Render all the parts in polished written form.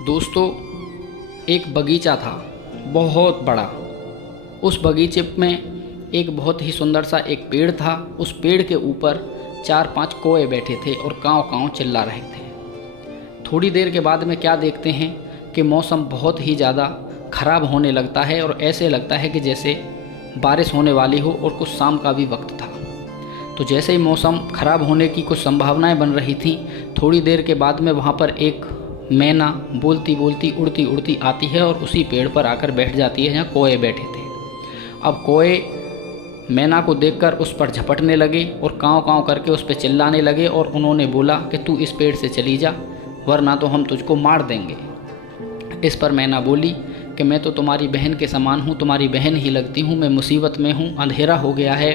दोस्तों, एक बगीचा था बहुत बड़ा। उस बगीचे में एक बहुत ही सुंदर सा एक पेड़ था। उस पेड़ के ऊपर 4-5 कौवे बैठे थे और काँव काँव चिल्ला रहे थे। थोड़ी देर के बाद में क्या देखते हैं कि मौसम बहुत ही ज़्यादा ख़राब होने लगता है और ऐसे लगता है कि जैसे बारिश होने वाली हो और कुछ शाम का भी वक्त था। तो जैसे ही मौसम ख़राब होने की कुछ संभावनाएं बन रही थी, थोड़ी देर के बाद में वहाँ पर एक मैना बोलती बोलती उड़ती उड़ती आती है और उसी पेड़ पर आकर बैठ जाती है जहाँ कौवे बैठे थे। अब कौवे मैना को देखकर उस पर झपटने लगे और काँव काँव करके उस पर चिल्लाने लगे और उन्होंने बोला कि तू इस पेड़ से चली जा, वरना तो हम तुझको मार देंगे। इस पर मैना बोली कि मैं तो तुम्हारी बहन के समान हूँ, तुम्हारी बहन ही लगती हूँ, मैं मुसीबत में हूँ, अंधेरा हो गया है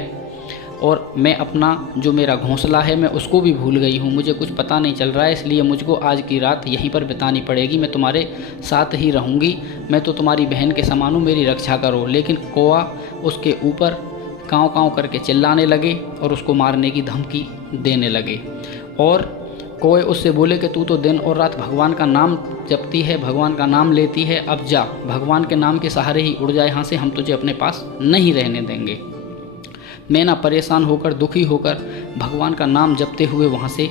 और मैं अपना जो मेरा घोंसला है मैं उसको भी भूल गई हूँ, मुझे कुछ पता नहीं चल रहा है, इसलिए मुझको आज की रात यहीं पर बितानी पड़ेगी, मैं तुम्हारे साथ ही रहूँगी, मैं तो तुम्हारी बहन के समान हूँ, मेरी रक्षा करो। लेकिन कौवा उसके ऊपर काँव काँव करके चिल्लाने लगे और उसको मारने की धमकी देने लगे। और कौवे उससे बोले कि तू तो दिन और रात भगवान का नाम जपती है, भगवान का नाम लेती है, अब जा, भगवान के नाम के सहारे ही उड़ जाए यहाँ से, हम तुझे अपने पास नहीं रहने देंगे। मैना परेशान होकर दुखी होकर भगवान का नाम जपते हुए वहाँ से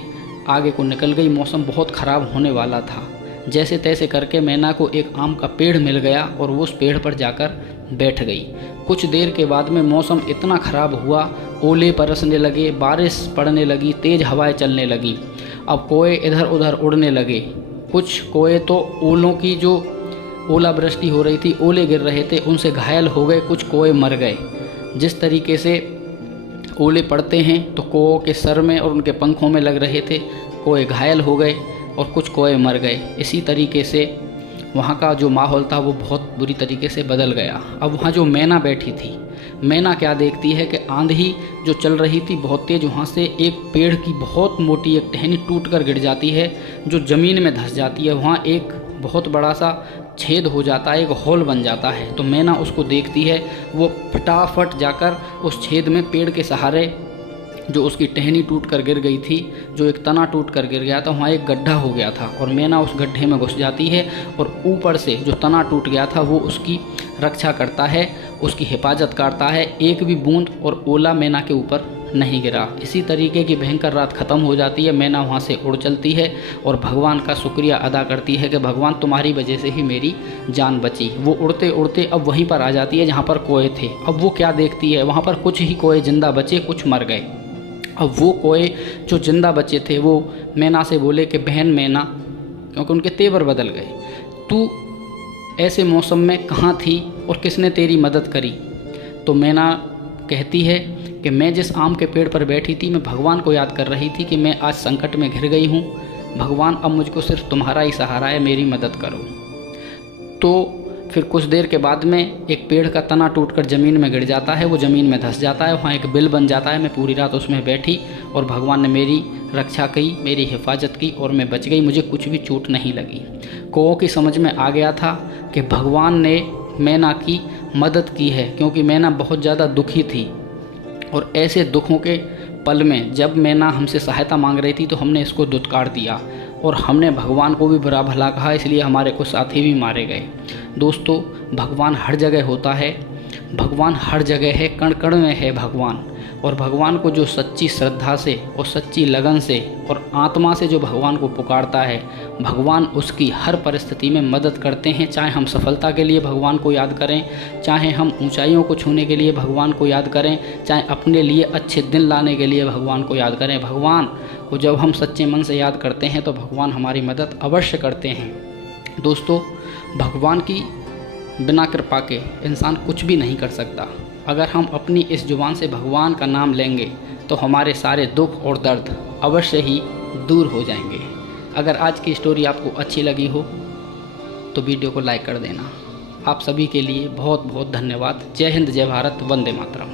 आगे को निकल गई। मौसम बहुत ख़राब होने वाला था। जैसे तैसे करके मैना को एक आम का पेड़ मिल गया और वो उस पेड़ पर जाकर बैठ गई। कुछ देर के बाद में मौसम इतना ख़राब हुआ, ओले बरसने लगे, बारिश पड़ने लगी, तेज़ हवाएं चलने लगीं। अब कौवे इधर उधर उड़ने लगे। कुछ कौवे तो ओलों की जो ओलावृष्टि हो रही थी, ओले गिर रहे थे, उनसे घायल हो गए, कुछ कौवे मर गए। जिस तरीके से ओले पड़ते हैं तो कौवों के सर में और उनके पंखों में लग रहे थे, कौवे घायल हो गए और कुछ कौवे मर गए। इसी तरीके से वहाँ का जो माहौल था वो बहुत बुरी तरीके से बदल गया। अब वहाँ जो मैना बैठी थी, मैना क्या देखती है कि आंधी जो चल रही थी बहुत तेज़, वहाँ से एक पेड़ की बहुत मोटी एक टहनी टूट कर गिर जाती है जो ज़मीन में धंस जाती है। वहाँ एक बहुत बड़ा सा छेद हो जाता है, एक होल बन जाता है। तो मैना उसको देखती है, वो फटाफट जाकर उस छेद में पेड़ के सहारे जो उसकी टहनी टूट कर गिर गई थी, जो एक तना टूट कर गिर गया था, वहाँ एक गड्ढा हो गया था और मैना उस गड्ढे में घुस जाती है और ऊपर से जो तना टूट गया था वो उसकी रक्षा करता है, उसकी हिफाजत करता है। एक भी बूंद और ओला मैना के ऊपर नहीं गिरा। इसी तरीके की भयंकर रात ख़त्म हो जाती है। मैना वहाँ से उड़ चलती है और भगवान का शुक्रिया अदा करती है कि भगवान तुम्हारी वजह से ही मेरी जान बची। वो उड़ते उड़ते अब वहीं पर आ जाती है जहाँ पर कौवे थे। अब वो क्या देखती है, वहाँ पर कुछ ही कौवे जिंदा बचे, कुछ मर गए। अब वो कौवे जो जिंदा बचे थे वो मैना से बोले कि बहन मैना, क्योंकि उनके तेवर बदल गए, तू ऐसे मौसम में कहाँ थी और किसने तेरी मदद करी? तो मैना कहती है कि मैं जिस आम के पेड़ पर बैठी थी, मैं भगवान को याद कर रही थी कि मैं आज संकट में घिर गई हूँ, भगवान अब मुझको सिर्फ तुम्हारा ही सहारा है, मेरी मदद करो। तो फिर कुछ देर के बाद में एक पेड़ का तना टूटकर ज़मीन में गिर जाता है, वो ज़मीन में धंस जाता है, वहाँ एक बिल बन जाता है। मैं पूरी रात उसमें बैठी और भगवान ने मेरी रक्षा की, मेरी हिफाजत की और मैं बच गई, मुझे कुछ भी चोट नहीं लगी। कौवों की समझ में आ गया था कि भगवान ने मैना की मदद की है, क्योंकि मैना बहुत ज़्यादा दुखी थी और ऐसे दुखों के पल में जब मैना हमसे सहायता मांग रही थी तो हमने इसको दुत्कार दिया और हमने भगवान को भी बुरा भला कहा, इसलिए हमारे कुछ साथी भी मारे गए। दोस्तों, भगवान हर जगह होता है, भगवान हर जगह है, कण कण में है भगवान। और भगवान को जो सच्ची श्रद्धा से और सच्ची लगन से और आत्मा से जो भगवान को पुकारता है, भगवान उसकी हर परिस्थिति में मदद करते हैं। चाहे हम सफलता के लिए भगवान को याद करें, चाहे हम ऊंचाइयों को छूने के लिए भगवान को याद करें, चाहे अपने लिए अच्छे दिन लाने के लिए भगवान को याद करें, भगवान को जब हम सच्चे मन से याद करते हैं तो भगवान हमारी मदद अवश्य करते हैं। दोस्तों, भगवान की बिना कृपा के इंसान कुछ भी नहीं कर सकता। अगर हम अपनी इस जुबान से भगवान का नाम लेंगे तो हमारे सारे दुख और दर्द अवश्य ही दूर हो जाएंगे। अगर आज की स्टोरी आपको अच्छी लगी हो तो वीडियो को लाइक कर देना। आप सभी के लिए बहुत बहुत धन्यवाद। जय हिंद, जय भारत, वंदे मातरम।